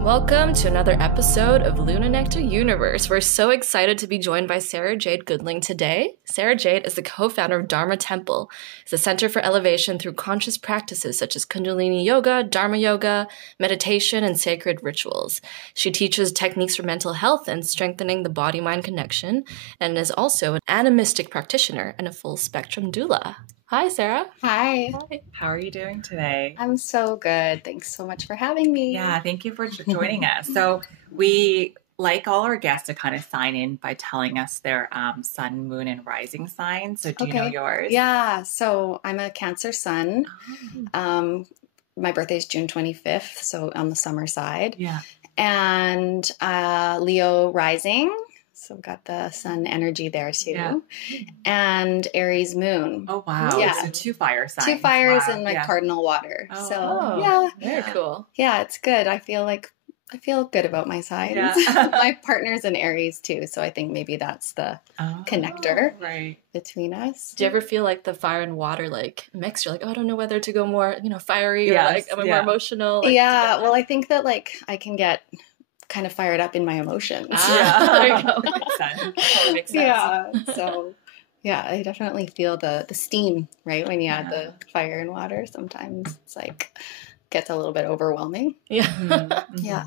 Welcome to another episode of Luna Nectar Universe. We're so excited to be joined by Sara Jade Goodling today. Sara Jade is the co-founder of Dharma Temple. It's a center for elevation through conscious practices such as Kundalini yoga, Dharma yoga, meditation, and sacred rituals. She teaches techniques for mental health and strengthening the body-mind connection, and is also an animistic practitioner and a full-spectrum doula. Hi, Sara. Hi. How are you doing today? I'm so good. Thanks so much for having me. Yeah, thank you for joining us. So we like all our guests to kind of sign in by telling us their sun, moon, and rising sign. So do you know yours? Yeah. So I'm a Cancer sun. My birthday is June 25th, so on the summer side. Yeah. And Leo rising. So we've got the sun energy there too. Yeah. And Aries moon. Oh, wow. Yeah. So two fire signs. Two fires and my cardinal water. Oh, so yeah. Very cool. Yeah, it's good. I feel good about my signs. Yeah. My partner's in Aries too, so I think maybe that's the connector between us. Do you ever feel like the fire and water like mix? You're like, oh, I don't know whether to go more, fiery or like am I more emotional? Like, well, I think that like I can get kind of fired up in my emotions. There you go. Makes sense. Totally makes sense. Yeah. So yeah, I definitely feel the steam, right? When you add the fire and water, sometimes it's like gets a little bit overwhelming. Yeah. Mm-hmm. Yeah.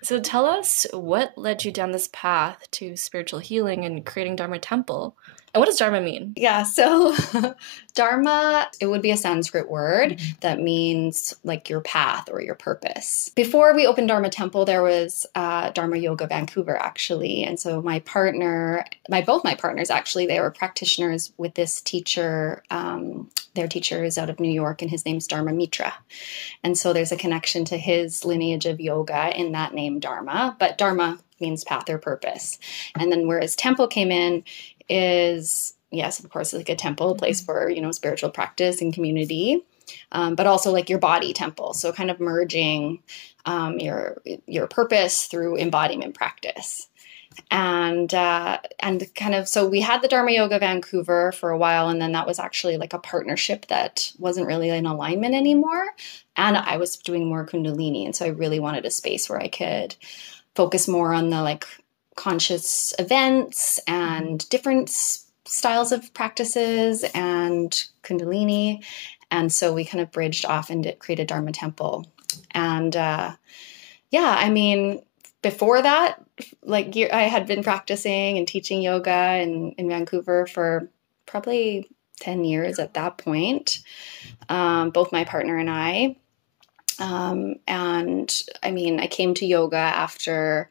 So tell us what led you down this path to spiritual healing and creating Dharma Temple. And what does Dharma mean? Yeah, so Dharma, it would be a Sanskrit word that means like your path or your purpose. Before we opened Dharma Temple, there was Dharma Yoga Vancouver, actually. And so both my partners, actually, they were practitioners with this teacher. Their teacher is out of New York, and his name's Dharma Mitra. And so there's a connection to his lineage of yoga in that name, Dharma. But Dharma means path or purpose. And then whereas Temple came in, is, yes, of course, like a temple, a place for, spiritual practice and community, but also like your body temple. So kind of merging your purpose through embodiment practice. And kind of, so we had the Dharma Yoga Vancouver for a while, and then that was actually like a partnership that wasn't really in alignment anymore. And I was doing more Kundalini. And so I really wanted a space where I could focus more on the like conscious events and different styles of practices and Kundalini. And so we kind of bridged off and created Dharma Temple. And before that, like I had been practicing and teaching yoga in Vancouver for probably 10 years at that point, both my partner and I. I came to yoga after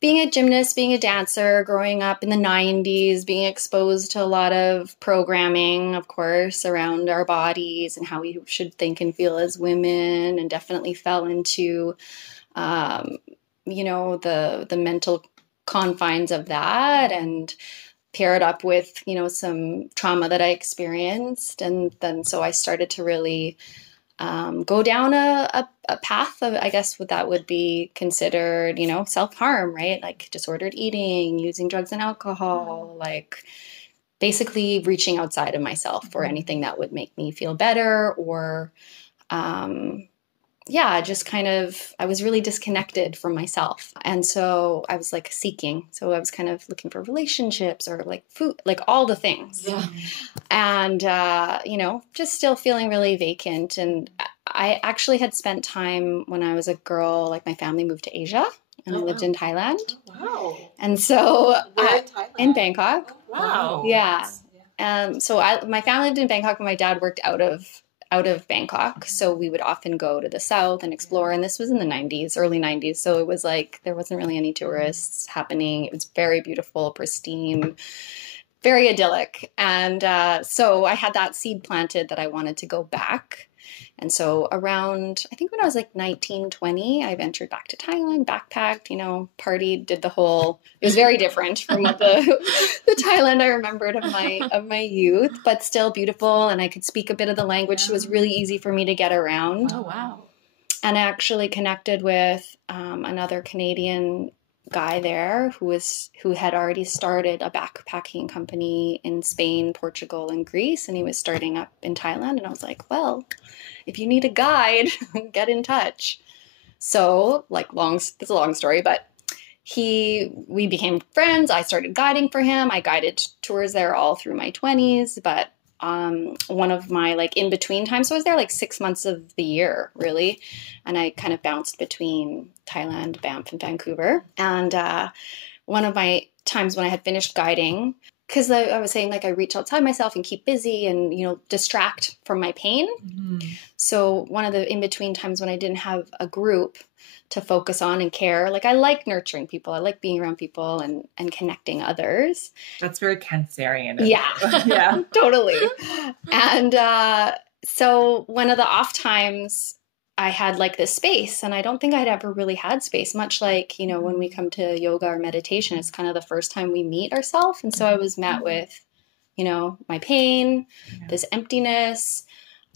being a gymnast, being a dancer, growing up in the 90s, being exposed to a lot of programming, of course, around our bodies and how we should think and feel as women, and definitely fell into, the mental confines of that, and paired up with, some trauma that I experienced. And then so I started to really go down a path of, I guess, what that would be considered, self-harm, right? Like disordered eating, using drugs and alcohol, like basically reaching outside of myself for anything that would make me feel better, or, just kind of, I was really disconnected from myself. And so I was like seeking. So I was kind of looking for relationships or like food, like all the things. Yeah. And, just still feeling really vacant. And I actually had spent time when I was a girl, like my family moved to Asia, and I lived in Thailand. Oh, wow. And so Where in Thailand? In Bangkok. Oh, wow. Yeah. And so my family lived in Bangkok, and my dad worked out of Bangkok. So we would often go to the south and explore. And this was in the 90s, early 90s. So it was like, there wasn't really any tourists happening. It was very beautiful, pristine, very idyllic. And so I had that seed planted that I wanted to go back. And so around, I think when I was like 19, 20, I ventured back to Thailand, backpacked, partied, did the whole, it was very different from what the Thailand I remembered of my youth, but still beautiful. And I could speak a bit of the language. So it was really easy for me to get around. Oh, wow. And I actually connected with another Canadian guy there who had already started a backpacking company in Spain, Portugal, and Greece, and he was starting up in Thailand. And I was like, well, if you need a guide, get in touch. So like it's a long story, but we became friends. I started guiding for him. I guided tours there all through my 20s, but one of my like in between times, so I was there like 6 months of the year, really. And I kind of bounced between Thailand, Banff, and Vancouver. And one of my times when I had finished guiding, because I was saying like I reach outside myself and keep busy and, you know, distract from my pain. Mm-hmm. So one of the in-between times when I didn't have a group to focus on and care, like I like nurturing people. I like being around people and connecting others. That's very Cancerian. Yeah, yeah, totally. And so one of the off times I had like this space, and I don't think I'd ever really had space, much like, you know, when we come to yoga or meditation, it's kind of the first time we meet ourselves. And so I was met with, you know, my pain, this emptiness.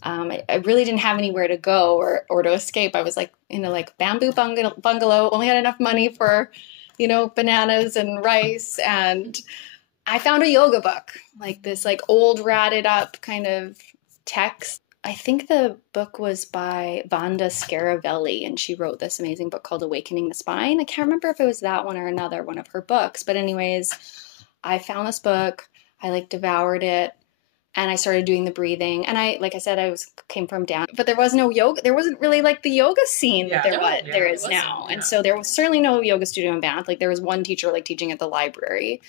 I really didn't have anywhere to go or to escape. I was like in a like bamboo bungalow, only had enough money for, you know, bananas and rice. And I found a yoga book, like this like old ratted up kind of text. I think the book was by Vanda Scaravelli, and she wrote this amazing book called Awakening the Spine. I can't remember if it was that one or another one of her books, but anyways, I found this book. I like devoured it, and I started doing the breathing. And I, like I said, came from down, but there was no yoga. There wasn't really like the yoga scene that there is now. And so there was certainly no yoga studio in Banff. Like there was one teacher like teaching at the library.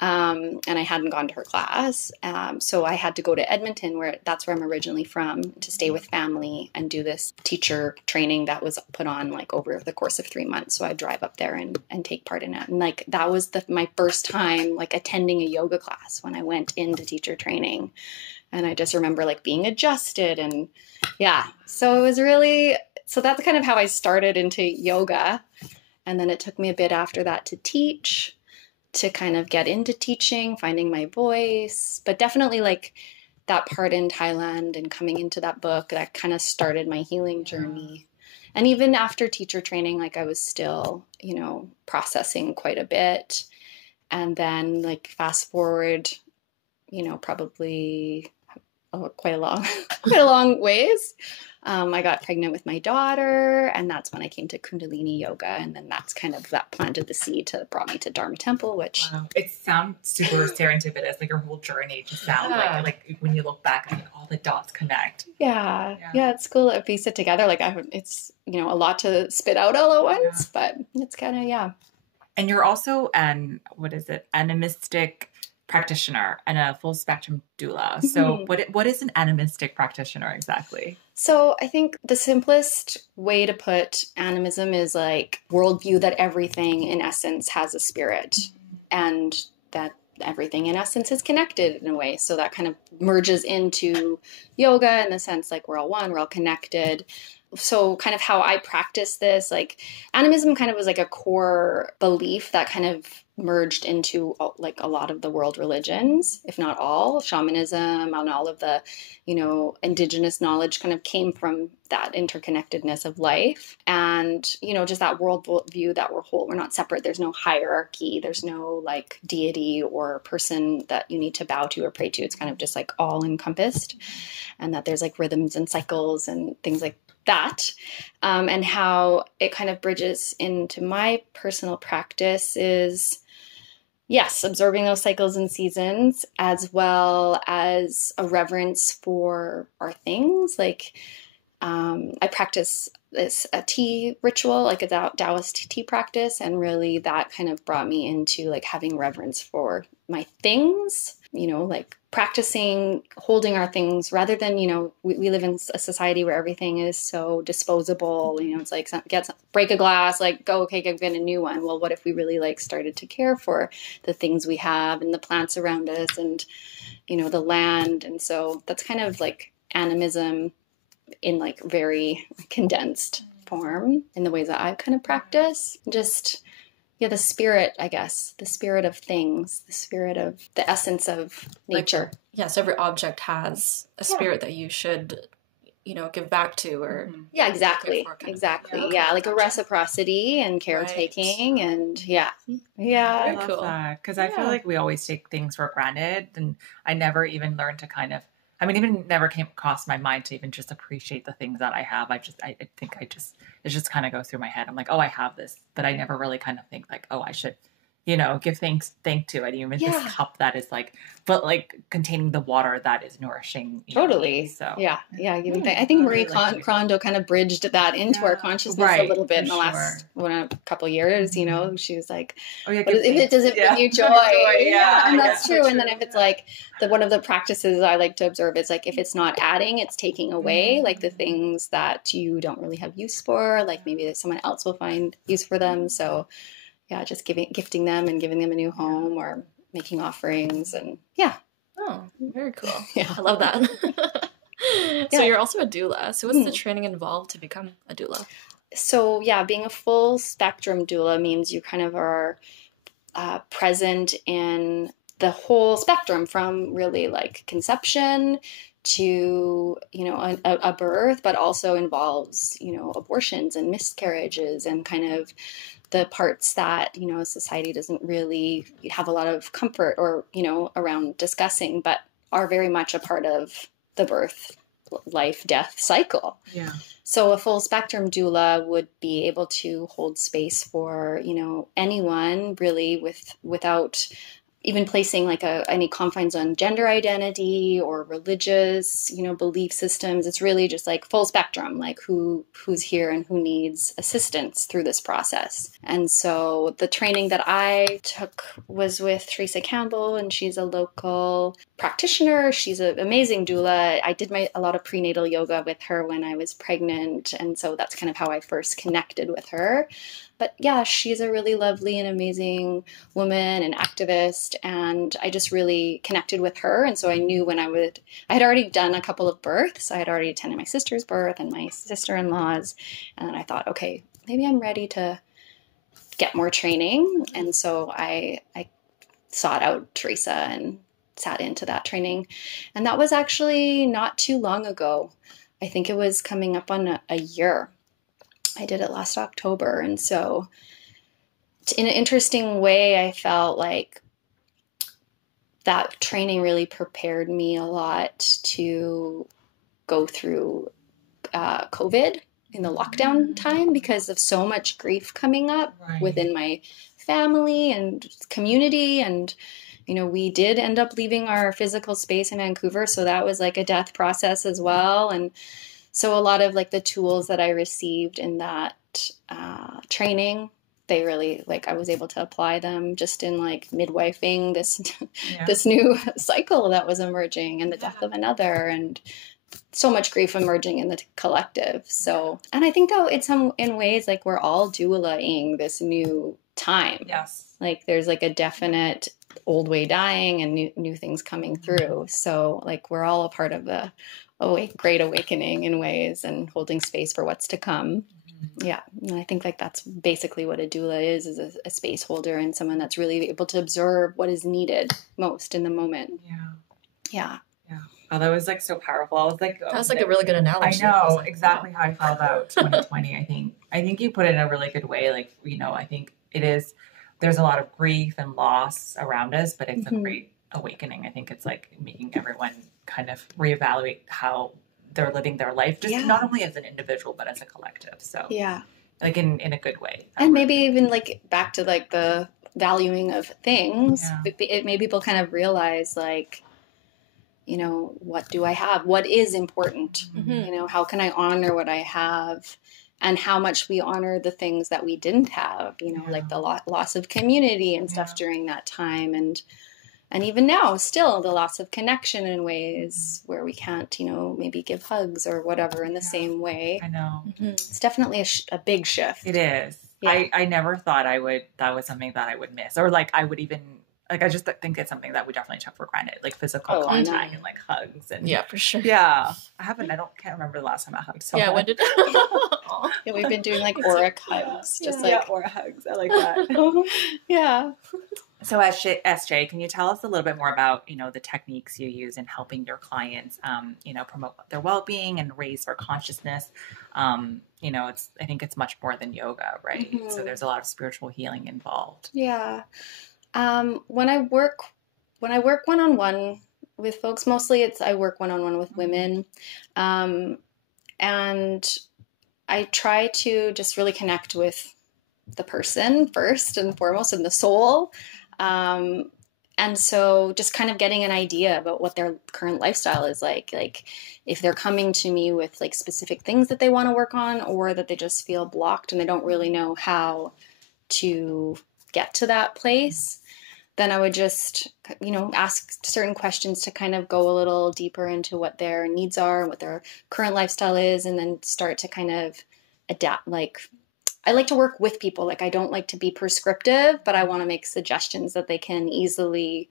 And I hadn't gone to her class. So I had to go to Edmonton, that's where I'm originally from, to stay with family and do this teacher training that was put on like over the course of 3 months. So I'd drive up there and take part in it. And like, that was my first time like attending a yoga class when I went into teacher training. And I just remember like being adjusted and so it was so that's kind of how I started into yoga. And then it took me a bit after that to teach, to kind of get into teaching, finding my voice, but definitely like that part in Thailand and coming into that book, that kind of started my healing journey. And even after teacher training, like I was still, you know, processing quite a bit. And then like fast forward, you know, probably quite a long ways. I got pregnant with my daughter, and that's when I came to Kundalini yoga. And then that's kind of that planted the seed brought me to Dharma Temple, which... Wow. It sounds super serendipitous, like your whole journey just sounds like when you look back, like all the dots connect. Yeah, it's cool to piece it together. Like it's, you know, a lot to spit out all at once, but it's kind of, And you're also animistic practitioner and a full spectrum doula. So what is an animistic practitioner exactly? So I think the simplest way to put animism is like worldview that everything in essence has a spirit and that everything in essence is connected in a way. So that kind of merges into yoga in the sense like we're all one, we're all connected. So kind of how I practice this, like animism kind of was like a core belief that kind of merged into like a lot of the world religions, if not all. Shamanism and all of the, you know, indigenous knowledge kind of came from that interconnectedness of life. And, you know, just that world view that we're whole, we're not separate. There's no hierarchy. There's no like deity or person that you need to bow to or pray to. It's kind of just like all encompassed, and that there's like rhythms and cycles and things like that. And how it kind of bridges into my personal practice is, yes, observing those cycles and seasons, as well as a reverence for our things. Like I practice a tea ritual, like a Taoist tea practice, and really that kind of brought me into like having reverence for my things, you know, like practicing holding our things rather than, you know, we live in a society where everything is so disposable. You know, it's like break a glass, like go, okay, get a new one. Well, what if we really like started to care for the things we have and the plants around us and, you know, the land. And so that's kind of like animism in like very condensed form in the ways that I kind of practice. Just, the spirit, I guess, the spirit of things, the spirit of the essence of nature. Like, so every object has a spirit that you should, you know, give back to or... Yeah, exactly. Exactly. Yeah, like a reciprocity and caretaking and I love cool. that because I feel like we always take things for granted, and I never even learned to kind of I mean, even never came across my mind to even just appreciate the things that I have. I think it just kind of goes through my head. I'm like, oh, I have this, but I never really kind of think like, oh, I should, give thank to it. Even this cup that is like, but like containing the water that is nourishing. Totally. So yeah. I think Marie Kondo kind of bridged that into our consciousness a little bit in the last couple years. She was like, if it doesn't bring you joy, and that's true. And then if it's like one of the practices I like to observe is like if it's not adding, it's taking away, like the things that you don't really have use for, like maybe that someone else will find use for them. So yeah, just gifting them and giving them a new home or making offerings and Oh, very cool. Yeah. I love that. So you're also a doula. So what's the training involved to become a doula? So being a full spectrum doula means you kind of are present in the whole spectrum from really like conception to, a birth, but also involves, abortions and miscarriages and kind of the parts that, society doesn't really have a lot of comfort or, around discussing, but are very much a part of the birth, life, death cycle. Yeah. So a full spectrum doula would be able to hold space for, anyone really without even placing like any confines on gender identity or religious, belief systems. It's really just like full spectrum, like who's here and who needs assistance through this process. And so the training that I took was with Teresa Campbell, and she's a local practitioner. She's an amazing doula. I did a lot of prenatal yoga with her when I was pregnant. And so that's kind of how I first connected with her. But yeah, she's a really lovely and amazing woman and activist, and I just really connected with her. And so I knew I had already done a couple of births. I had already attended my sister's birth and my sister-in-law's, and I thought, okay, maybe I'm ready to get more training. And so I sought out Teresa and sat into that training. And that was actually not too long ago. I think it was coming up on a year. I did it last October. And so in an interesting way, I felt like that training really prepared me a lot to go through COVID in the lockdown time because of so much grief coming up within my family and community. And, we did end up leaving our physical space in Vancouver. So that was like a death process as well. And so a lot of like the tools that I received in that training, they really I was able to apply them just in like midwifing this new cycle that was emerging and the death of another and so much grief emerging in the collective. So, and I think though it's in ways like we're all doulaing this new time. Yes. Like there's like a definite old way dying and new things coming through. So like we're all a part of the great awakening in ways and holding space for what's to come. Yeah. And I think like that's basically what a doula is a space holder and someone that's really able to observe what is needed most in the moment. Yeah. Oh, that was like so powerful. I was like, that was like a really good analogy. I know exactly how I felt about 2020. I think you put it in a really good way. Like, I think there's a lot of grief and loss around us, but it's a great awakening. I think it's like making everyone kind of reevaluate how they're living their life, just not only as an individual, but as a collective. So like in a good way. And maybe even like back to like the valuing of things, it made people kind of realize like, what do I have? What is important? How can I honor what I have? And how much we honor the things that we didn't have, like the loss of community and stuff during that time. And even now, still the loss of connection in ways where we can't, maybe give hugs or whatever in the same way. I know. It's definitely a big shift. It is. Yeah. I never thought that was something that I would miss or like I would even, like I just think it's something that we definitely took for granted, like physical contact and like hugs and yeah, for sure. Yeah, can't remember the last time I hugged someone. Yeah, when did? Yeah, we've been doing like auric hugs, just aura hugs. I like that. Yeah. So SJ, can you tell us a little bit more about the techniques you use in helping your clients, promote their well-being and raise their consciousness? I think it's much more than yoga, right? Mm-hmm. So there's a lot of spiritual healing involved. Yeah. When I work one-on-one with folks. Mostly I work one-on-one with women. And I try to just really connect with the person first and foremost, and the soul. And so just kind of getting an idea about what their current lifestyle is like if they're coming to me with like specific things that they want to work on, or that they just feel blocked and they don't really know how to get to that place, then I would just, ask certain questions to kind of go a little deeper into what their needs are and what their current lifestyle is, and then start to kind of adapt. Like, I like to work with people. Like, I don't like to be prescriptive, but I want to make suggestions that they can easily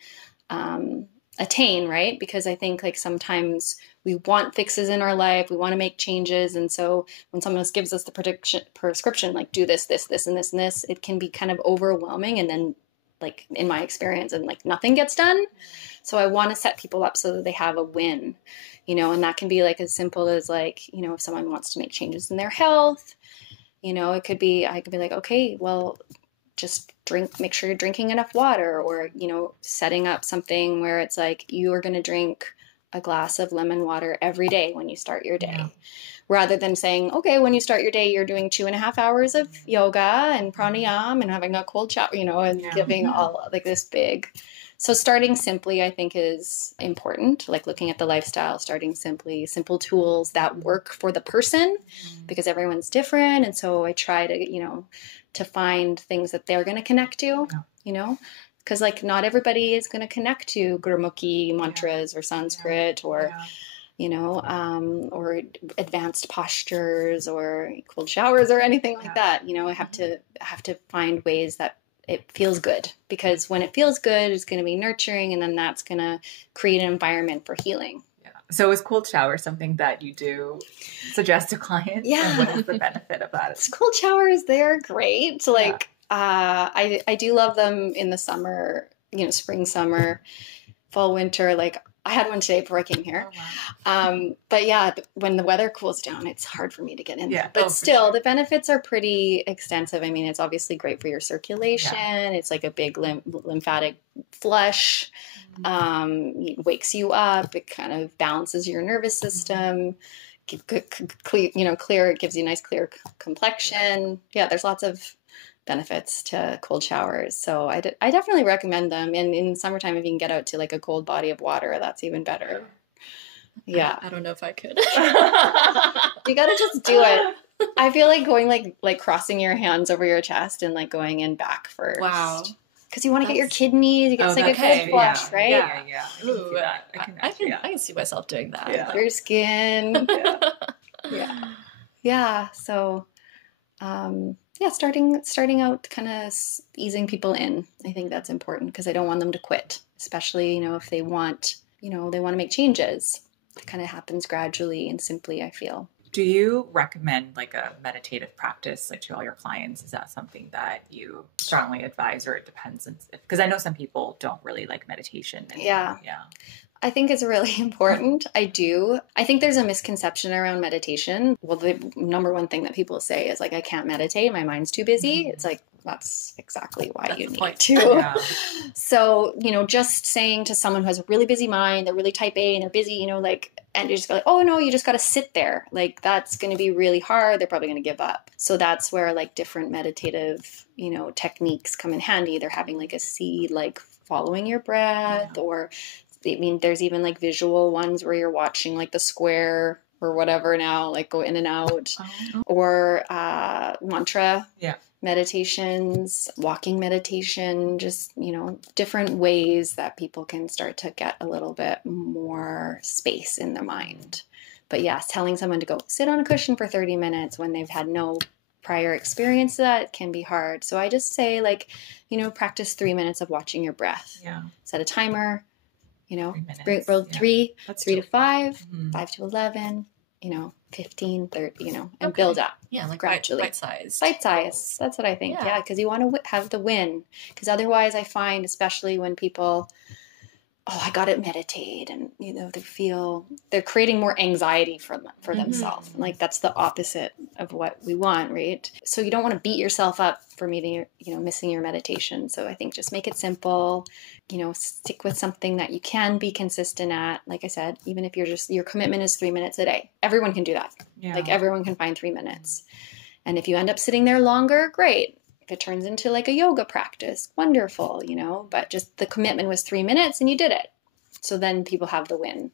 attain, right? Because I think like sometimes we want fixes in our life, we want to make changes. And so when someone else gives us the prescription, like do this, this, this, and this, and this, it can be kind of overwhelming. And then like in my experience, and like nothing gets done. So I want to set people up so that they have a win, and that can be like as simple as like, if someone wants to make changes in their health, I could be like, okay, well, just make sure you're drinking enough water, or, setting up something where it's like, you are going to drink a glass of lemon water every day when you start your day. Yeah. Rather than saying, okay, when you start your day, you're doing 2.5 hours of yoga and pranayama and having a cold shower, and giving all like this big. So starting simply, I think, is important. Like looking at the lifestyle, starting simply, simple tools that work for the person, because everyone's different. And so I try to, to find things that they're going to connect to, because like not everybody is going to connect to Gurmukhi mantras or Sanskrit or, or advanced postures or cold showers or anything like that. I have to find ways that it feels good, because when it feels good, it's going to be nurturing, and then that's going to create an environment for healing. Yeah. So is cold shower something that you do suggest to clients? Yeah. And what is the benefit of that? Cold showers, they're great. Like, I do love them in the summer, spring, summer, fall, winter. Like I had one today before I came here. Oh, wow. But yeah, when the weather cools down, it's hard for me to get in there. But still, the benefits are pretty extensive. I mean, it's obviously great for your circulation. Yeah. It's like a big lymphatic flush. It wakes you up. It kind of balances your nervous system. Clear. It gives you a nice clear complexion. Yeah, there's lots of benefits to cold showers. So I definitely recommend them. And in summertime, if you can get out to like a cold body of water, that's even better. Yeah. I don't know if I could. You got to just do it. I feel like going like crossing your hands over your chest and like going in back first. Wow. Because you want to get your kidneys. It's like a cold flush, right? Yeah. Ooh, I can see myself doing that. Yeah. Your skin. Yeah. So, starting out kind of easing people in. I think that's important, because I don't want them to quit, especially, if they want, they want to make changes. It kind of happens gradually and simply, I feel. Do you recommend like a meditative practice like to all your clients? Is that something that you strongly advise, or it depends? Because I know some people don't really like meditation. Yeah. I think it's really important. I do. I think there's a misconception around meditation. Well, the number one thing that people say is like, I can't meditate. My mind's too busy. Mm-hmm. It's like, that's exactly why you need to. Yeah. So, just saying to someone who has a really busy mind, they're really type A and they're busy, and you just go like, oh no, you just got to sit there. Like, that's going to be really hard. They're probably going to give up. So that's where like different meditative, techniques come in handy. They're having like a seed, like following your breath, or there's even like visual ones where you're watching like the square or whatever now, like go in and out, or mantra meditations, walking meditation, just, different ways that people can start to get a little bit more space in their mind. But yes, telling someone to go sit on a cushion for 30 minutes when they've had no prior experience to that can be hard. So I just say like, practice 3 minutes of watching your breath. Yeah. Set a timer. 3 minutes, 3 to 5, 5 to 11, 15, 30, and build up. Yeah, like gradually. Bite-sized. Bite-sized. That's what I think. Yeah, because you want to have the win. Because otherwise I find, especially when people oh, I got to meditate. And, they're creating more anxiety for themselves. Like that's the opposite of what we want, right? So you don't want to beat yourself up for missing your meditation. So I think just make it simple, stick with something that you can be consistent at. Like I said, even if your commitment is 3 minutes a day, everyone can do that. Yeah. Like everyone can find 3 minutes. And if you end up sitting there longer, great. If it turns into like a yoga practice, wonderful, but just the commitment was 3 minutes and you did it. So then people have the win.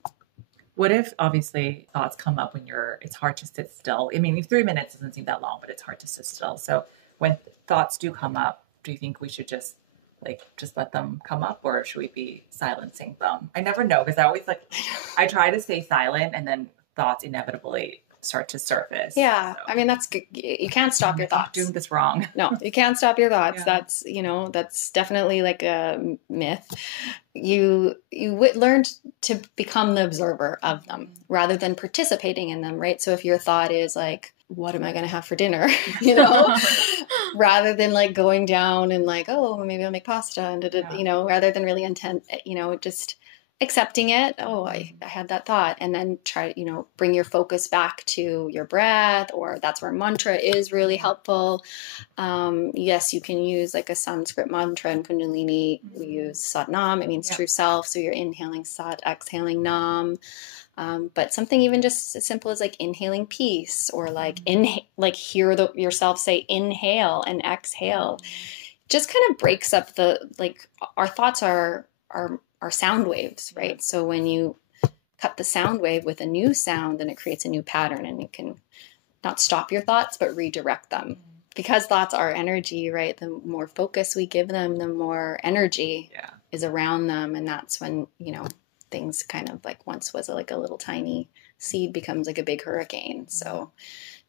What if obviously thoughts come up when it's hard to sit still? I mean, 3 minutes doesn't seem that long, but it's hard to sit still. So when thoughts do come up, do you think we should just let them come up, or should we be silencing them? I never know, because I always I try to stay silent and then thoughts inevitably start to surface. Yeah. So. I mean, that's good. You can't stop your thoughts. I'm doing this wrong. No, you can't stop your thoughts. Yeah. That's definitely like a myth. You learn to become the observer of them rather than participating in them, right? So if your thought is like, what am I going to have for dinner? Rather than like going down and like, oh, maybe I'll make pasta and, rather than really intent, just accepting it. Oh, I had that thought. And then try, bring your focus back to your breath, or that's where mantra is really helpful. Yes, you can use like a Sanskrit mantra in Kundalini. We use Sat Nam. It means true self. So you're inhaling Sat, exhaling Nam. But something even just as simple as like inhaling peace, or like hear yourself say inhale and exhale. Just kind of breaks up our thoughts are sound waves, right? So when you cut the sound wave with a new sound, then it creates a new pattern, and you can not stop your thoughts, but redirect them. Because thoughts are energy, right? The more focus we give them, the more energy is around them. And that's when, things kind of like once was like a little tiny seed becomes like a big hurricane. So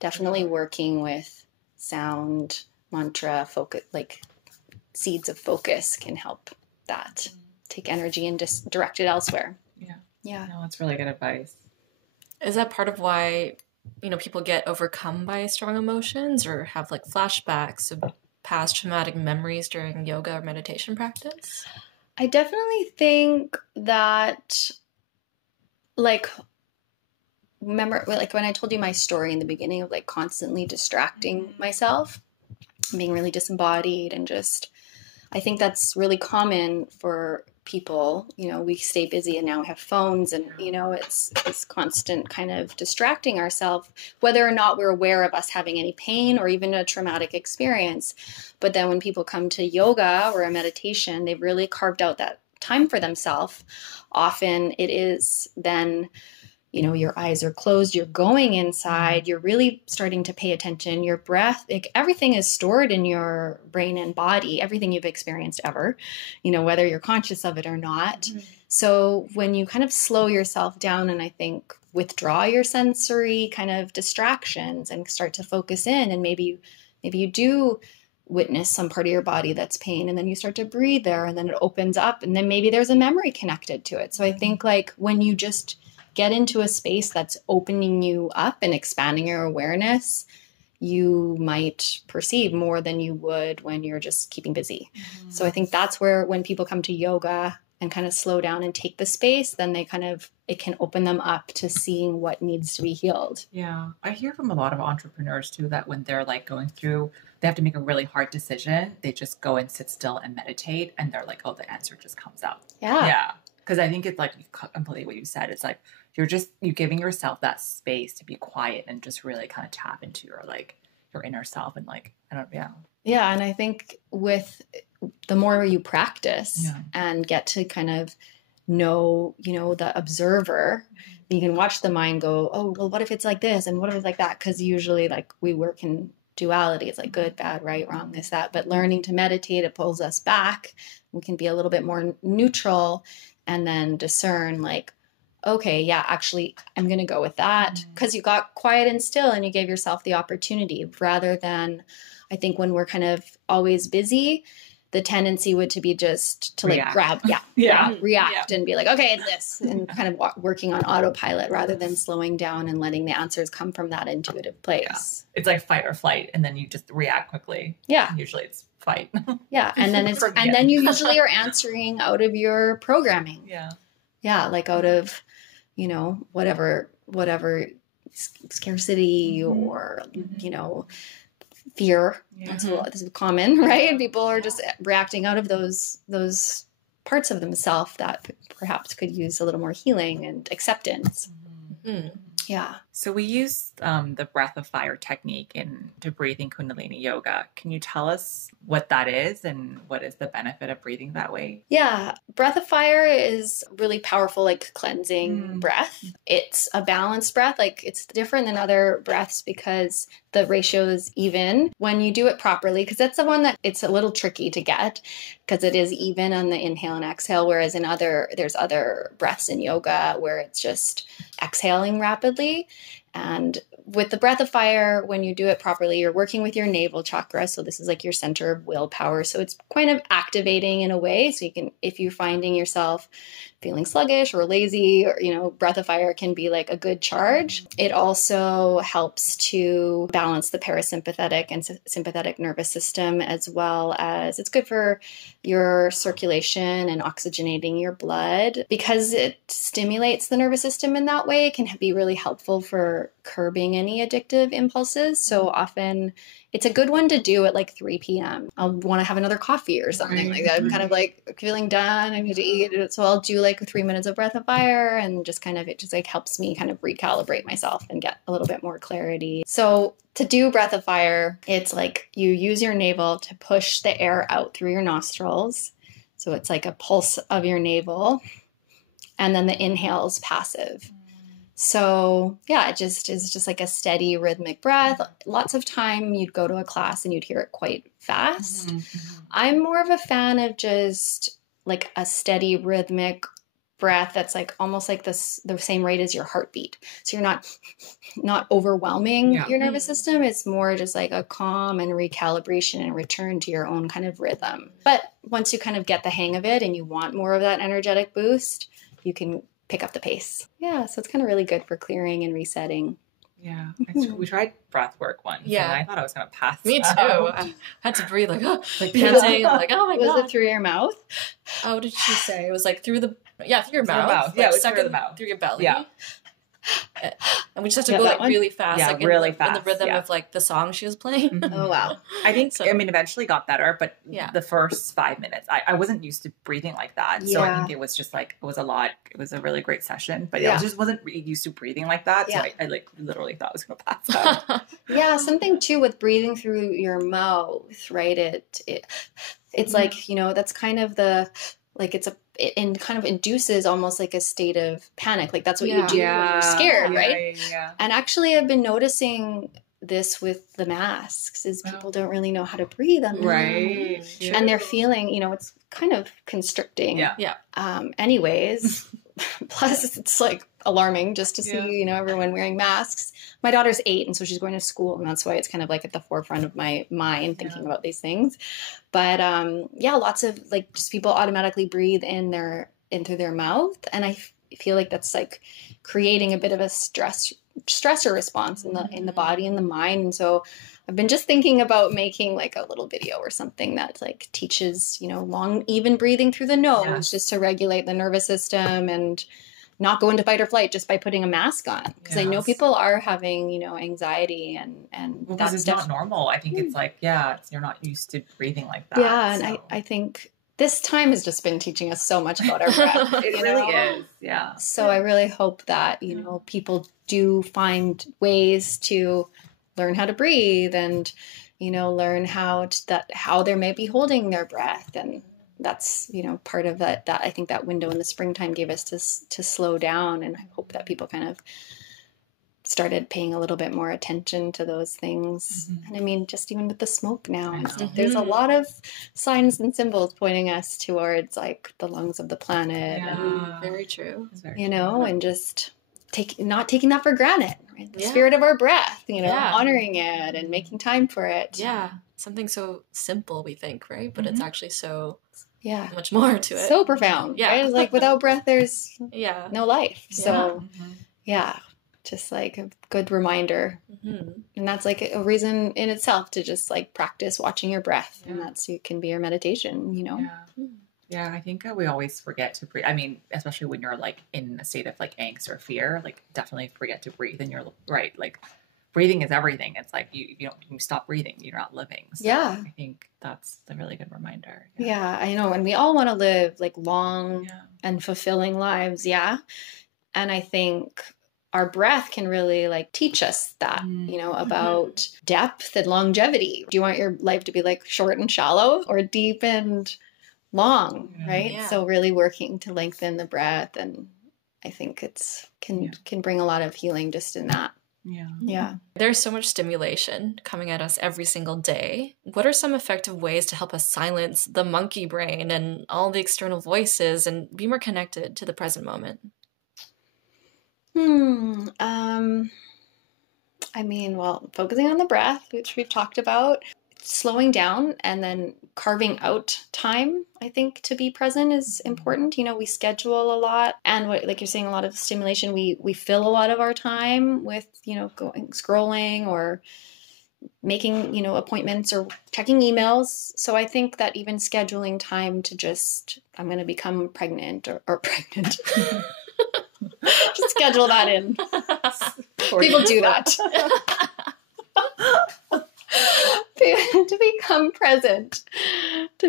definitely working with sound, mantra, focus, like seeds of focus can help that. Take energy and just direct it elsewhere. Yeah. No, that's really good advice. Is that part of why, people get overcome by strong emotions or have like flashbacks of past traumatic memories during yoga or meditation practice? I definitely think that, remember, when I told you my story in the beginning of like constantly distracting myself, being really disembodied, and just, I think that's really common for people. We stay busy and now have phones, and, it's this constant kind of distracting ourselves, whether or not we're aware of us having any pain or even a traumatic experience. But then when people come to yoga or a meditation, they've really carved out that time for themselves. Often it is then, your eyes are closed, you're going inside, you're really starting to pay attention, your breath, everything is stored in your brain and body, everything you've experienced ever, whether you're conscious of it or not. Mm-hmm. So when you kind of slow yourself down and I think withdraw your sensory kind of distractions and start to focus in, and maybe you do witness some part of your body that's pain, and then you start to breathe there, and then it opens up, and then maybe there's a memory connected to it. So I think like when you just get into a space that's opening you up and expanding your awareness, you might perceive more than you would when you're just keeping busy. Mm-hmm. So I think that's where when people come to yoga and kind of slow down and take the space, then it can open them up to seeing what needs to be healed. Yeah. I hear from a lot of entrepreneurs too, that when they're like going through, they have to make a really hard decision, they just go and sit still and meditate, and they're like, oh, the answer just comes out. Yeah. Yeah. Because I think it's like completely what you said. It's like you're giving yourself that space to be quiet and just really kind of tap into your inner self, and Yeah, and I think with the more you practice and get to kind of know, the observer, you can watch the mind go, oh, well, what if it's like this, and what if it's like that? Because usually like we work in duality. It's like good, bad, right, wrong, this, that. But learning to meditate, it pulls us back. We can be a little bit more neutral, and then discern like, okay, yeah, actually, I'm going to go with that, because you got quiet and still and you gave yourself the opportunity, rather than, I think when we're kind of always busy, the tendency would to be just to like React. grab, react and be like, okay, it's this, and kind of working on autopilot rather than slowing down and letting the answers come from that intuitive place. It's like fight or flight, and then you just react quickly. Yeah. Usually it's fight. Yeah. And then and then you usually are answering out of your programming. Yeah. Yeah. Like out of, you know, whatever scarcity or, you know, fear. That's common, right? People are just reacting out of those parts of themselves that perhaps could use a little more healing and acceptance. Yeah. So we use the breath of fire technique into breathing Kundalini yoga. Can you tell us what that is and what is the benefit of breathing that way? Yeah. Breath of fire is really powerful, like cleansing breath. It's a balanced breath. Like it's different than other breaths because the ratio is even when you do it properly, because that's the one that it's a little tricky to get because it is even on the inhale and exhale. Whereas there's other breaths in yoga where it's just exhaling rapidly. And with the breath of fire, when you do it properly, you're working with your navel chakra. So this is like your center of willpower. So it's kind of activating in a way. So you can, if you're finding yourself feeling sluggish or lazy, or, you know, breath of fire can be like a good charge. It also helps to balance the parasympathetic and sympathetic nervous system, as well as it's good for your circulation and oxygenating your blood because it stimulates the nervous system in that way. It can be really helpful for curbing any addictive impulses. So often it's a good one to do at like 3 p.m. I'll want to have another coffee or something like that. I'm kind of like feeling done. I need to eat. So I'll do like 3 minutes of breath of fire and just kind of, it just like helps me kind of recalibrate myself and get a little bit more clarity. So to do breath of fire, it's like you use your navel to push the air out through your nostrils. So it's like a pulse of your navel. And then the inhale is passive. So yeah, it just is just like a steady rhythmic breath. Lots of time you'd go to a class and you'd hear it quite fast. I'm more of a fan of just like a steady rhythmic breath that's like almost like the same rate as your heartbeat. So you're not overwhelming your nervous system. It's more just like a calm and recalibration and return to your own kind of rhythm. But once you kind of get the hang of it and you want more of that energetic boost, you can pick up the pace. Yeah, so it's kind of really good for clearing and resetting. Yeah, we tried breath work once. Yeah, and I thought I was going to pass. Me too. I had to breathe like panting. Like, oh my god. Was it through your mouth? Oh, what did she say? It was like through your mouth. Yeah, like it was through the mouth. Through your belly. Yeah. And we just have to go like really fast. Yeah, like really in fast. the rhythm of like the song she was playing. Oh, wow. I think, eventually got better, but the first 5 minutes, I wasn't used to breathing like that. So I think it was just like, it was a lot. It was a really great session, but I just wasn't used to breathing like that. So I like literally thought I was going to pass out. Yeah, something too with breathing through your mouth, right? It's like, you know, that's kind of like it kind of induces almost like a state of panic. Like that's what you do when you're scared, right? Yeah. And actually I've been noticing this with the masks is people don't really know how to breathe on them. Right. And they're feeling, you know, it's kind of constricting. Yeah. Anyways, plus it's like alarming just to see, you know, everyone wearing masks. My daughter's 8 and so she's going to school and that's why it's kind of like at the forefront of my mind thinking about these things. But lots of like just people automatically breathe in through their mouth. And I feel like that's like creating a bit of a stressor response in the body and the mind. And so I've been just thinking about making like a little video or something that like teaches, you know, long, even breathing through the nose just to regulate the nervous system and not go into fight or flight just by putting a mask on. Because I know people are having, you know, anxiety and well, that's not normal. I think it's like, you're not used to breathing like that. Yeah. And I think this time has just been teaching us so much about our breath. It really is. Yeah. So I really hope that, you know, people do find ways to learn how to breathe and, you know, learn how they may be holding their breath. And that's, you know, part of that I think that window in the springtime gave us to slow down. And I hope that people kind of started paying a little bit more attention to those things. And I mean, just even with the smoke now, there's a lot of signs and symbols pointing us towards like the lungs of the planet. And, very true. You know, and just not taking that for granted, right? The spirit of our breath, you know, honoring it and making time for it. Yeah. something so simple, we think, right? But it's actually so much more to it. So profound. Yeah. Right? It's like without breath, there's no life. Yeah. So just like a good reminder. And that's like a reason in itself to just like practice watching your breath. And that's, it can be your meditation, you know? Yeah, I think we always forget to breathe. I mean, especially when you're like in a state of like angst or fear, like definitely forget to breathe. And you're right. Like breathing is everything. It's like you stop breathing, you're not living. So I think that's a really good reminder. Yeah, I know. And we all want to live like long and fulfilling lives. Yeah. And I think our breath can really like teach us that, you know, about depth and longevity. Do you want your life to be like short and shallow or deep and long, right? Yeah. So really working to lengthen the breath, and I think can bring a lot of healing just in that. Yeah. There's so much stimulation coming at us every single day. What are some effective ways to help us silence the monkey brain and all the external voices and be more connected to the present moment? I mean, well, focusing on the breath, which we've talked about, slowing down and then carving out time, I think, to be present is important. You know, we schedule a lot, and like you're saying, a lot of stimulation. We fill a lot of our time with, you know, scrolling or making, you know, appointments or checking emails. So I think that even scheduling time to just, I'm going to become pregnant or pregnant. Just schedule that in. People do that. To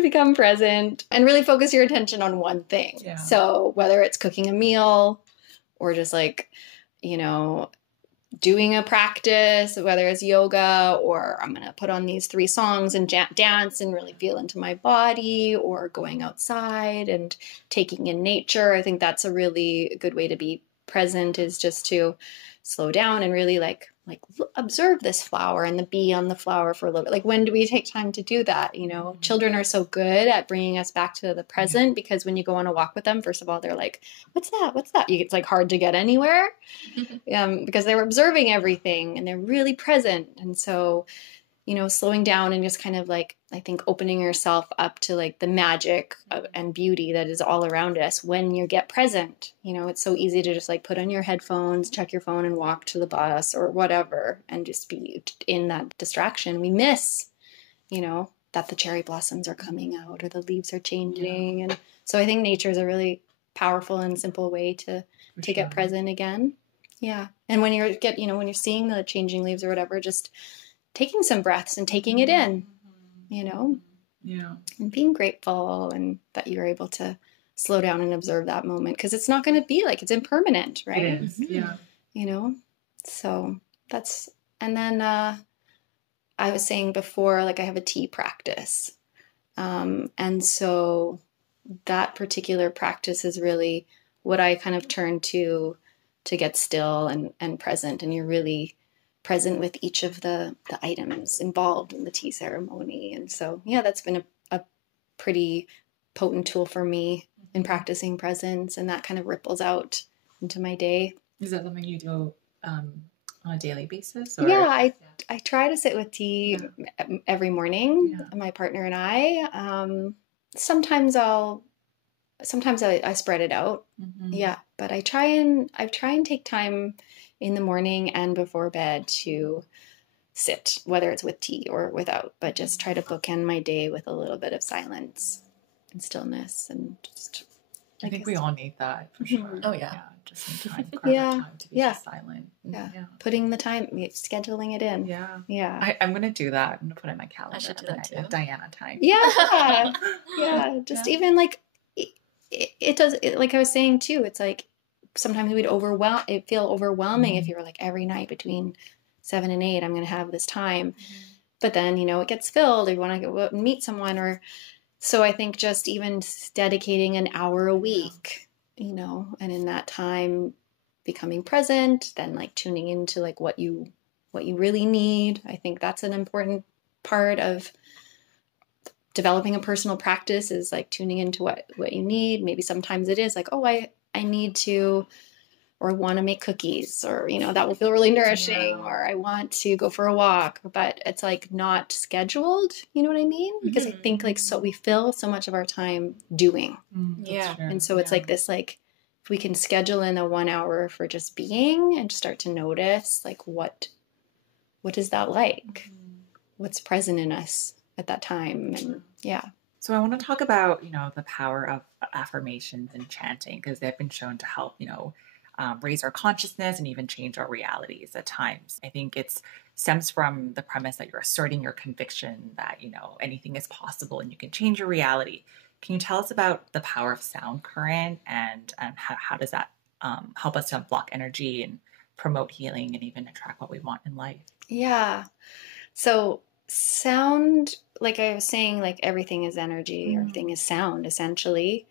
become present and really focus your attention on one thing. So whether it's cooking a meal or just like, you know, doing a practice, whether it's yoga or I'm going to put on these 3 songs and dance and really feel into my body, or going outside and taking in nature. I think that's a really good way to be present, is just to slow down and really like observe this flower and the bee on the flower for a little bit. Like, when do we take time to do that? You know, children are so good at bringing us back to the present, because when you go on a walk with them, first of all, they're like, what's that? What's that? It's like hard to get anywhere because they're observing everything and they're really present. And so, you know, slowing down and just kind of like, I think, opening yourself up to like the magic and beauty that is all around us when you get present. You know, it's so easy to just like put on your headphones, check your phone and walk to the bus or whatever, and just be in that distraction. We miss, you know, that the cherry blossoms are coming out or the leaves are changing. And so I think nature is a really powerful and simple way to get present again. Yeah. And when you're when you're seeing the changing leaves or whatever, just taking some breaths and taking it in, you know, and being grateful and that you're able to slow down and observe that moment, because it's not going to be like, it's impermanent, right? It is, you know, so that's, and then I was saying before, like I have a tea practice. And so that particular practice is really what I kind of turn to get still and present, and you're really present with each of the items involved in the tea ceremony. And so, that's been a pretty potent tool for me in practicing presence, and that kind of ripples out into my day. Is that something you do on a daily basis? Or? I try to sit with tea every morning, my partner and I. Sometimes I spread it out. But I try and take time in the morning and before bed to sit, whether it's with tea or without, but just try to bookend my day with a little bit of silence and stillness, and just, I think we all need that for sure. Oh yeah. Just some time, time to be just silent. Putting the time, scheduling it in. I'm gonna do that. I'm gonna put it in my calendar. I should do that too. Diana time. Just even like it does, like I was saying too, it's like sometimes it feel overwhelming if you were like, every night between 7 and 8 I'm going to have this time, but then it gets filled, or you want to go out and meet someone, or so I think just even dedicating an hour a week, and in that time becoming present, then like tuning into like what you really need. I think that's an important part of developing a personal practice, is like tuning into what you need. Maybe sometimes it is like, oh, I need to or want to make cookies, or, you know, that will feel really nourishing, or I want to go for a walk, but it's like not scheduled. You know what I mean? Because I think like, so we fill so much of our time doing. Yeah. And so it's like this, like, if we can schedule in a 1 hour for just being and start to notice, like, what is that like? What's present in us at that time? And yeah. So I want to talk about, you know, the power of affirmations and chanting, because they've been shown to help, you know, raise our consciousness and even change our realities at times. I think it stems from the premise that you're asserting your conviction that, you know, anything is possible and you can change your reality. Can you tell us about the power of sound current, and how does that help us to block energy and promote healing and even attract what we want in life? Yeah. So sound, like I was saying, like everything is energy, everything is sound, essentially.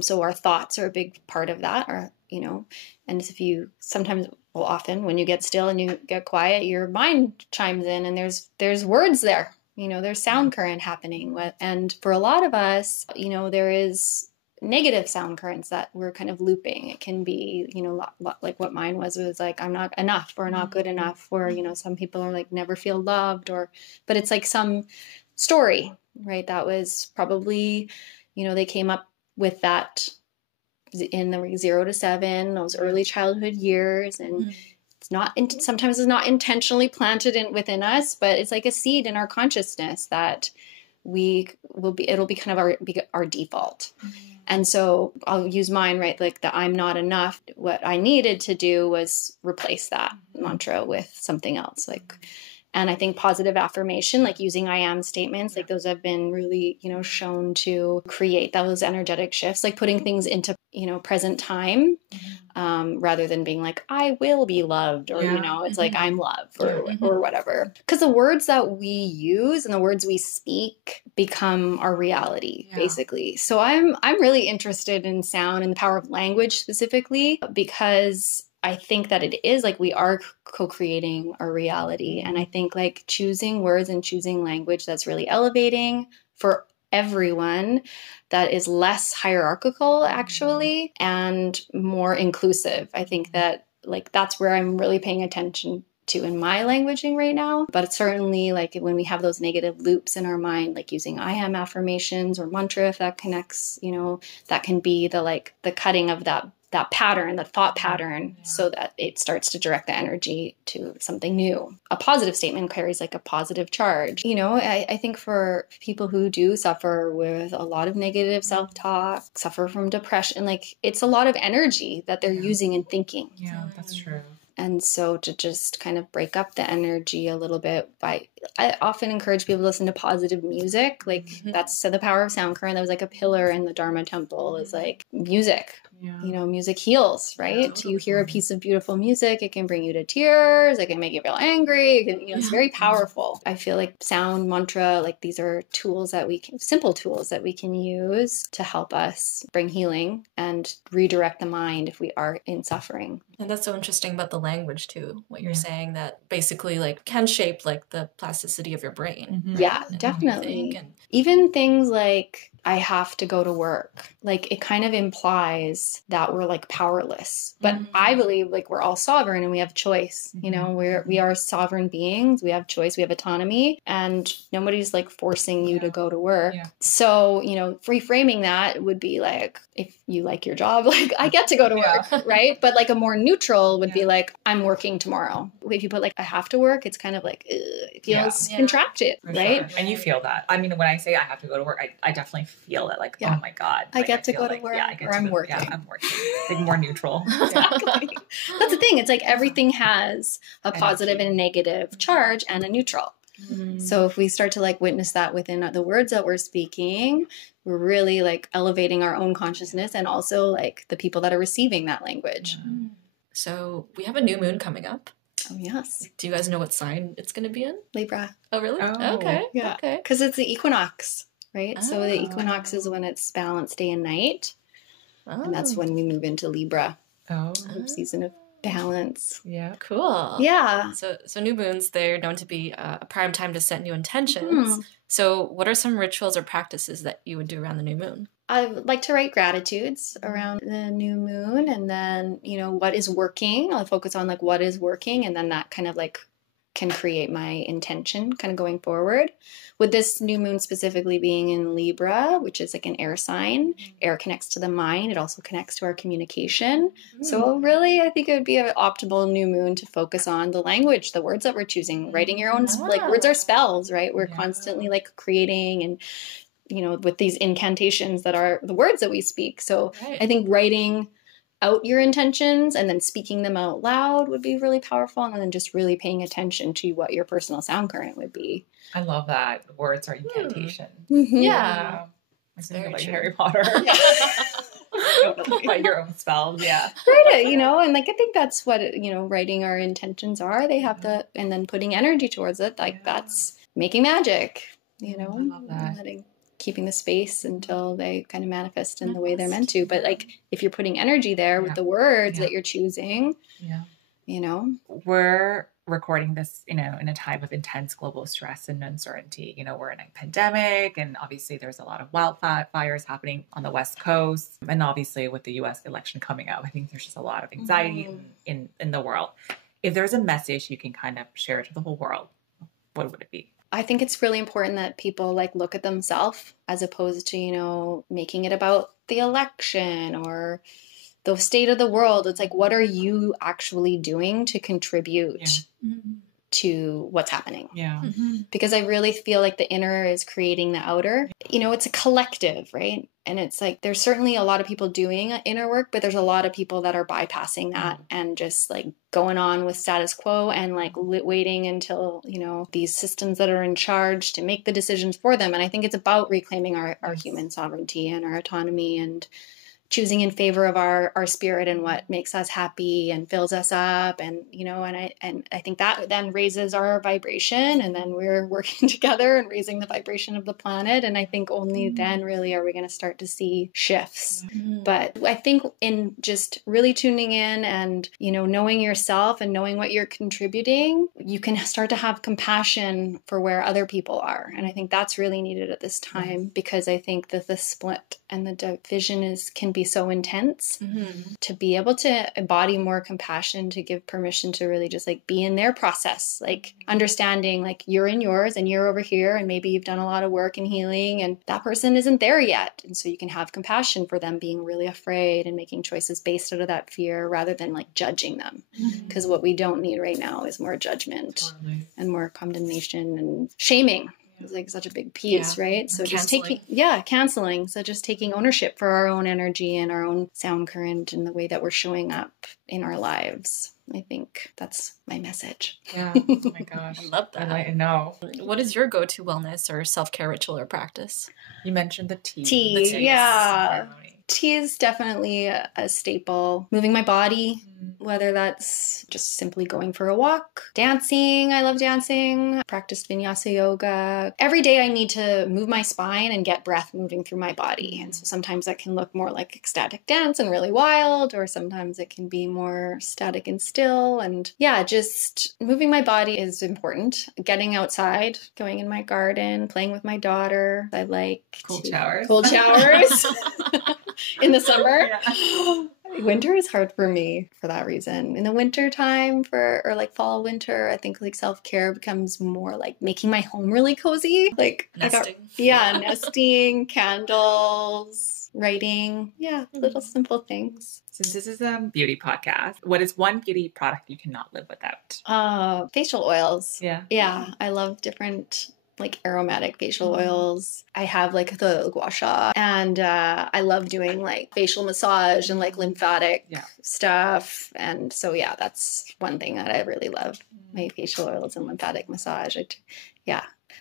So our thoughts are a big part of that, or, you know, and if you sometimes, well, often when you get still and you get quiet, your mind chimes in, and there's words there, you know, there's sound current happening. And for a lot of us, you know, there is negative sound currents that we're kind of looping. It can be, you know, like what mine was like, I'm not enough, or not good enough, or, you know, some people are like, never feel loved, but it's like some story, right? That was probably, you know, they came up with that in the 0 to 7, those early childhood years. And it's not, sometimes it's not intentionally planted within us, but it's like a seed in our consciousness that it'll be kind of our default. And so I'll use mine, right? Like the I'm not enough. What I needed to do was replace that mantra with something else. And I think positive affirmation, like using I am statements, like those have been really, you know, shown to create those energetic shifts, like putting things into, you know, present time, rather than being like, I will be loved, or, you know, it's like I'm love, or whatever. Because the words that we use and the words we speak become our reality, basically. So I'm really interested in sound and the power of language specifically, because I think that it is like we are co-creating our reality. And I think like choosing words and choosing language that's really elevating for everyone, that is less hierarchical actually, and more inclusive. I think that like that's where I'm really paying attention to in my languaging right now. But it's certainly like when we have those negative loops in our mind, like using I am affirmations or mantra, if that connects, you know, that can be the cutting of that pattern, the thought pattern, so that it starts to direct the energy to something new. A positive statement carries like a positive charge. You know, I think for people who do suffer with a lot of negative self-talk, suffer from depression, like it's a lot of energy that they're using and thinking. Yeah, that's true. And so to just kind of break up the energy a little bit I often encourage people to listen to positive music. Like that's the power of sound current. That was like a pillar in the Dharma Temple, is like music. You know, music heals, right? Totally. You hear a piece of beautiful music, it can bring you to tears, it can make you feel angry, it can, you know, it's very powerful. I feel like sound, mantra, like these are tools that simple tools that we can use to help us bring healing and redirect the mind if we are in suffering. And that's so interesting about the language too, what you're saying, that basically like can shape like the plasticity of your brain. Right? Yeah, definitely. Even things like I have to go to work, like it kind of implies that we're like powerless. But I believe like we're all sovereign and we have choice. You know, we are sovereign beings. We have choice. We have autonomy, and nobody's like forcing you to go to work. So, you know, reframing that would be like, if you like your job, like I get to go to work, right? But like a more neutral would be like, I'm working tomorrow. If you put like I have to work, it's kind of like, it feels contracted, right? Sure. And you feel that. I mean, when I say I have to go to work, I definitely feel it, like, oh my God. I get to go to work, or I'm working. Yeah, I'm working. Like more neutral. Exactly. That's the thing. It's like everything has a positive and a negative charge and a neutral. So if we start to like witness that within the words that we're speaking, we're really like elevating our own consciousness, and also like the people that are receiving that language. So we have a new moon coming up. Oh, yes. Do you guys know what sign it's going to be in? Libra. Oh, really? Oh. Okay. Yeah. Okay. Because it's the equinox, right? Oh. So the equinox is when it's balanced day and night. Oh. And that's when we move into Libra. Oh. Season of balance. Yeah. Cool. Yeah. So new moons, they're known to be a prime time to set new intentions. So what are some rituals or practices that you would do around the new moon? I like to write gratitudes around the new moon, and then, you know, what is working. I'll focus on like what is working, and then that kind of like can create my intention kind of going forward. With this new moon specifically being in Libra, which is like an air sign, air connects to the mind. It also connects to our communication. So really, I think it would be an optimal new moon to focus on the language, the words that we're choosing, writing your own, like words are spells, right? We're constantly like creating and, you know, with these incantations that are the words that we speak. So I think writing out your intentions and then speaking them out loud would be really powerful. And then just really paying attention to what your personal sound current would be. I love that. Words are incantations. Yeah. I think like Harry Potter. Write your own spells. Yeah. Write it, you know, and like, I think that's what, you know, writing our intentions are. They have the, and then putting energy towards it. Like that's making magic, you know, I love that. Keeping the space until they kind of manifest in the way they're meant to. But like, if you're putting energy there with the words that you're choosing, you know, we're recording this, you know, in a time of intense global stress and uncertainty. You know, we're in a pandemic, and obviously there's a lot of wildfires happening on the West Coast. And obviously with the US election coming up, I think there's just a lot of anxiety in the world. If there's a message you can kind of share to the whole world, what would it be? I think it's really important that people like look at themselves as opposed to, you know, making it about the election or the state of the world. It's like, what are you actually doing to contribute to what's happening? Because I really feel like the inner is creating the outer. You know, it's a collective, right? And it's like, there's certainly a lot of people doing inner work, but there's a lot of people that are bypassing that and just like going on with status quo and like waiting until, you know, these systems that are in charge to make the decisions for them. And I think it's about reclaiming our human sovereignty and our autonomy and choosing in favor of our spirit and what makes us happy and fills us up. And, you know, and I think that then raises our vibration, and then we're working together and raising the vibration of the planet. And I think only then really are we going to start to see shifts. But I think in just really tuning in and, you know, knowing yourself and knowing what you're contributing, you can start to have compassion for where other people are. And I think that's really needed at this time, because I think that the split and the division can be so intense. To be able to embody more compassion, to give permission to really just like be in their process, like understanding like you're in yours and you're over here, and maybe you've done a lot of work and healing and that person isn't there yet. And so you can have compassion for them being really afraid and making choices based out of that fear rather than like judging them. Because what we don't need right now is more judgment and more condemnation and shaming. It's like such a big piece, right? So just canceling. So just taking ownership for our own energy and our own sound current and the way that we're showing up in our lives. I think that's my message. Yeah. Oh my gosh. I love that. I know. What is your go-to wellness or self-care ritual or practice? You mentioned the tea. Tea is definitely a staple. Moving my body, whether that's just simply going for a walk, dancing. I love dancing. Practiced vinyasa yoga. Every day I need to move my spine and get breath moving through my body. And so sometimes that can look more like ecstatic dance and really wild, or sometimes it can be more static and still. And yeah, just moving my body is important. Getting outside, going in my garden, playing with my daughter. I like cold showers. In the summer. Winter is hard for me for that reason. In the winter time or like fall, winter, I think like self-care becomes more like making my home really cozy. Like nesting. Nesting, candles, writing. Yeah, little simple things. Since this is a beauty podcast, what is one beauty product you cannot live without? Facial oils. Yeah, I love different like aromatic facial oils. I have like the gua sha, and I love doing like facial massage and like lymphatic stuff. And so yeah, that's one thing that I really love, my facial oils and lymphatic massage.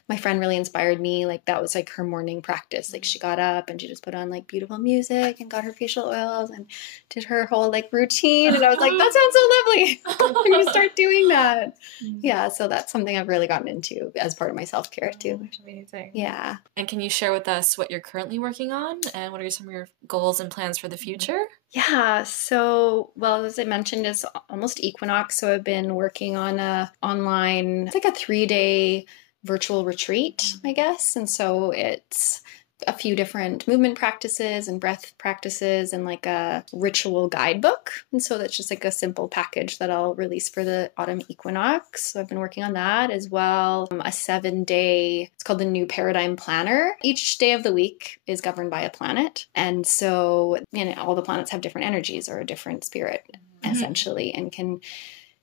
My friend really inspired me. Like that was like her morning practice. Like she got up and she just put on like beautiful music and got her facial oils and did her whole like routine. And I was like, that sounds so lovely. I'm gonna start doing that. Yeah, so that's something I've really gotten into as part of my self-care too. Amazing. Yeah. And can you share with us what you're currently working on and what are some of your goals and plans for the future? Yeah, so, well, as I mentioned, it's almost equinox. So I've been working on it's like a 3-day virtual retreat, I guess. And so it's a few different movement practices and breath practices and like a ritual guidebook. And so that's just like a simple package that I'll release for the autumn equinox. So I've been working on that as well. A 7-day, it's called the New Paradigm Planner. Each day of the week is governed by a planet. And so, all the planets have different energies or a different spirit, essentially, and can,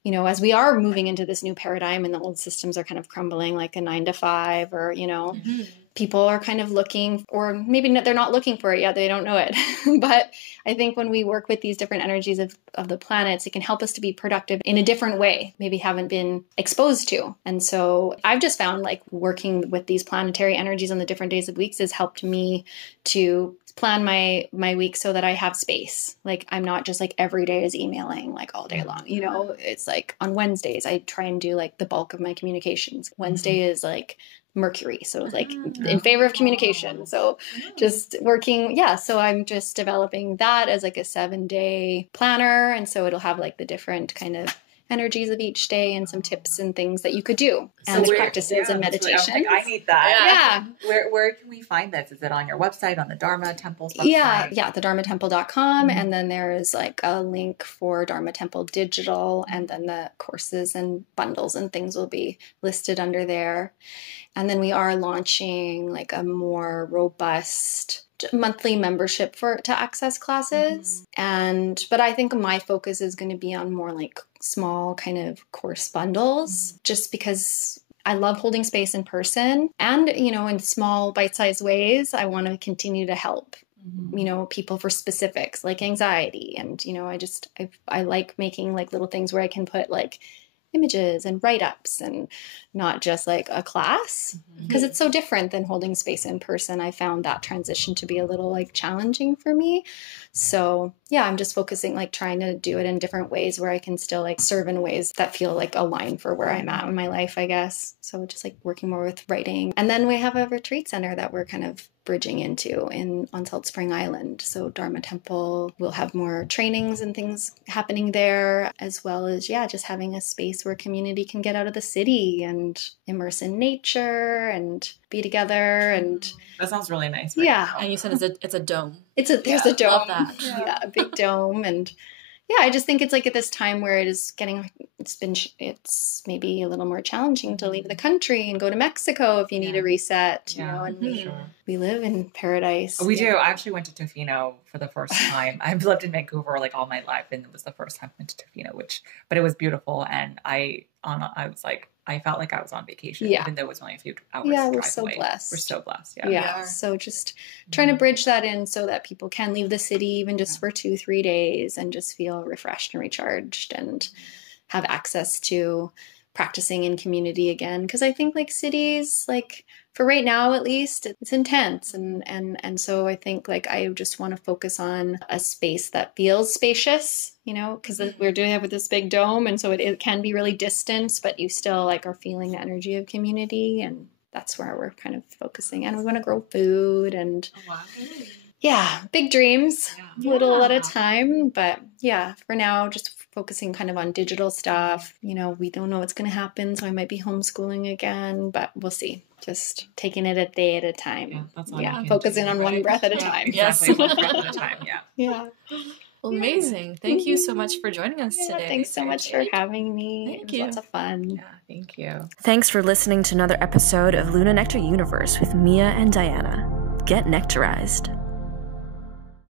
as we are moving into this new paradigm and the old systems are kind of crumbling, like a 9-to-5 or, people are kind of looking, or maybe they're not looking for it yet. They don't know it. But I think when we work with these different energies of the planets, it can help us to be productive in a different way, maybe haven't been exposed to. And so I've just found like working with these planetary energies on the different days of weeks has helped me to plan my week so that I have space. Like I'm not just like every day is emailing like all day long. It's like on Wednesdays, I try and do like the bulk of my communications. Wednesday is like Mercury. So it's like in favor of communication. So just working. Yeah. So I'm just developing that as like a 7-day planner. And so it'll have like the different kind of energies of each day and some tips and things that you could do and practices and meditation. I need that. Yeah. Where can we find this? Is it on your website, on the Dharma Temple's website? Yeah, the dharmatemple.com. And then there's like a link for Dharma Temple Digital, and then the courses and bundles and things will be listed under there. And then we are launching like a more robust monthly membership to access classes. But I think my focus is going to be on more like small kind of course bundles, just because I love holding space in person and, in small bite-sized ways. I want to continue to help, people for specifics like anxiety. And, I like making like little things where I can put like images and write-ups and not just like a class, because it's so different than holding space in person. I found that transition to be a little like challenging for me. So yeah, I'm just focusing like trying to do it in different ways where I can still like serve in ways that feel like aligned for where I'm at in my life, I guess. So just like working more with writing. And then we have a retreat center that we're kind of bridging into on Salt Spring Island. So Dharma Temple will have more trainings and things happening there, as well as, just having a space where community can get out of the city and immerse in nature and be together. And that sounds really nice. Right? Yeah. And you said it's a dome. There's a dome. Love that. Yeah, a big dome. And yeah, I just think it's like at this time where it's maybe a little more challenging to leave the country and go to Mexico if you need a reset, and we live in paradise. We do. I actually went to Tofino for the first time. I've lived in Vancouver like all my life, and it was the first time I went to Tofino, but it was beautiful. And I was like, I felt like I was on vacation, even though it was only a few hours. Yeah, we're so blessed. We're so blessed. Yeah. So just trying to bridge that in so that people can leave the city even just for 2-3 days and just feel refreshed and recharged and have access to practicing in community again. Because I think like cities, like for right now at least, it's intense. And so I think like I just want to focus on a space that feels spacious, because we're doing it with this big dome. And so it can be really distant, but you still like are feeling the energy of community. And that's where we're kind of focusing. And we want to grow food and big dreams, little at a time. But for now, just focusing kind of on digital stuff. We don't know what's going to happen. So I might be homeschooling again, but we'll see. Just taking it a day at a time. Focusing on one breath at a time. Exactly, one breath at a time. Yeah. Well, amazing. Thank you so much for joining us today. Thanks so much for having me. Thank you. Lots of fun. Yeah, thank you. Thanks for listening to another episode of Luna Nectar Universe with Mia and Diana. Get nectarized.